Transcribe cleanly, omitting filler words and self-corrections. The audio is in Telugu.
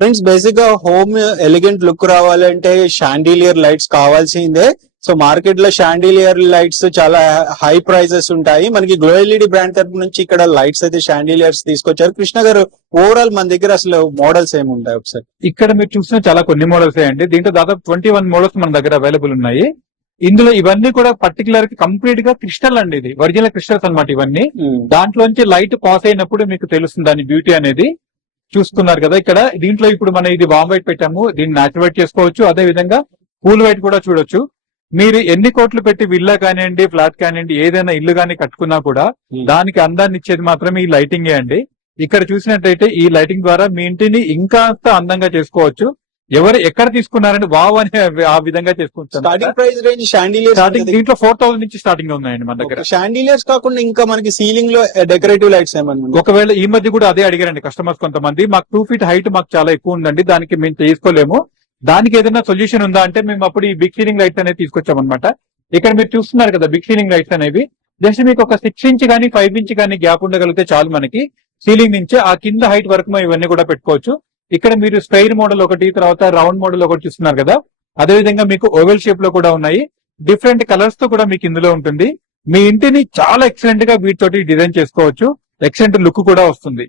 ఫ్రెండ్స్ బేసిక్ గా హోమ్ ఎలిగెంట్ లుక్ రావాలంటే షాండిలియర్ లైట్స్ కావాల్సిందే. సో మార్కెట్ లో షాండిలియర్ లైట్స్ చాలా హై ప్రైజెస్ ఉంటాయి. మనకి గ్లో ఎల్ఈడి బ్రాండ్ తరపు నుంచి ఇక్కడ లైట్స్ అయితే షాండిలియర్స్ తీసుకొచ్చారు. కృష్ణ గారు, ఓవరాల్ మన దగ్గర అసలు మోడల్స్ ఏమి ఉంటాయి ఒకసారి? ఇక్కడ మీరు చూసిన చాలా కొన్ని మోడల్స్ అండి. దీంట్లో దాదాపు 21 మోడల్స్ మన దగ్గర అవైలబుల్ ఉన్నాయి. ఇందులో ఇవన్నీ కూడా పర్టికులర్ కంప్లీట్ గా క్రిస్టల్ అండి, ఇది ఒరిజినల్ క్రిస్టల్స్ అన్నమాట ఇవన్నీ. దాంట్లోంచి లైట్ పాస్ అయినప్పుడు మీకు తెలుస్తుంది దాని బ్యూటీ అనేది. చూస్తున్నారు కదా ఇక్కడ, దీంట్లో ఇప్పుడు మనం ఇది వామ్ వైట్ పెట్టాము, దీన్ని న్యాచురల్ వైట్ చేసుకోవచ్చు, అదే విధంగా కూల్ వైట్ కూడా చూడొచ్చు. మీరు ఎన్ని కోట్లు పెట్టి విల్లా కానివ్వండి, ఫ్లాట్ కానివ్వండి, ఏదైనా ఇల్లు కానీ కట్టుకున్నా కూడా దానికి అందాన్ని ఇచ్చేది మాత్రం ఈ లైటింగే అండి. ఇక్కడ చూసినట్టయితే ఈ లైటింగ్ ద్వారా మీ ఇంటిని ఇంకా అందంగా చేసుకోవచ్చు. ఎవరు ఎక్కడ తీసుకున్నారని వావ్ అని ఆ విధంగా చేసుకుంటారు. స్టార్టింగ్ ప్రైస్ రేంజ్ షాండిలియర్ దీంట్లో 4000 నుంచి స్టార్టింగ్ ఉన్నాయండి మన దగ్గర. షాండిలియర్స్ కాకుండా ఇంకా మనకి సీలింగ్ లో డెకరేటివ్ లైట్స్ ఏమన్నా? ఒకవేళ ఈ మధ్య కూడా అదే అడిగారండి కస్టమర్స్ కొంతమంది, మాకు 2 feet హైట్ మాకు చాలా ఎక్కువ ఉందండి, దానికి మేము చేసుకోలేము, దానికి ఏదైనా సొల్యూషన్ ఉందా అంటే మేము అప్పుడు ఈ బిగ్ సీలింగ్ లైట్స్ అనేది తీసుకొచ్చామన్నమాట. ఇక్కడ మీరు చూస్తున్నారు కదా బిగ్ సీలింగ్ లైట్స్ అనేవి, జస్ట్ మీకు ఒక 6 inch కానీ 5 inch కానీ గ్యాప్ ఉండగలిగితే చాలు మనకి. సీలింగ్ నుంచి ఆ కింద హైట్ వరకు మనం ఇవన్నీ కూడా పెట్టుకోవచ్చు. ఇక్కడ మీరు స్క్వేర్ మోడల్ ఒకటి, తర్వాత రౌండ్ మోడల్ ఒకటి చూస్తున్నారు కదా, అదే విధంగా మీకు ఓవెల్ షేప్ లో కూడా ఉన్నాయి. డిఫరెంట్ కలర్స్ తో కూడా మీకు ఇందులో ఉంటుంది. మీ ఇంటిని చాలా ఎక్సలెంట్ గా వీటితోటి డిజైన్ చేసుకోవచ్చు, ఎక్సలెంట్ లుక్ కూడా వస్తుంది.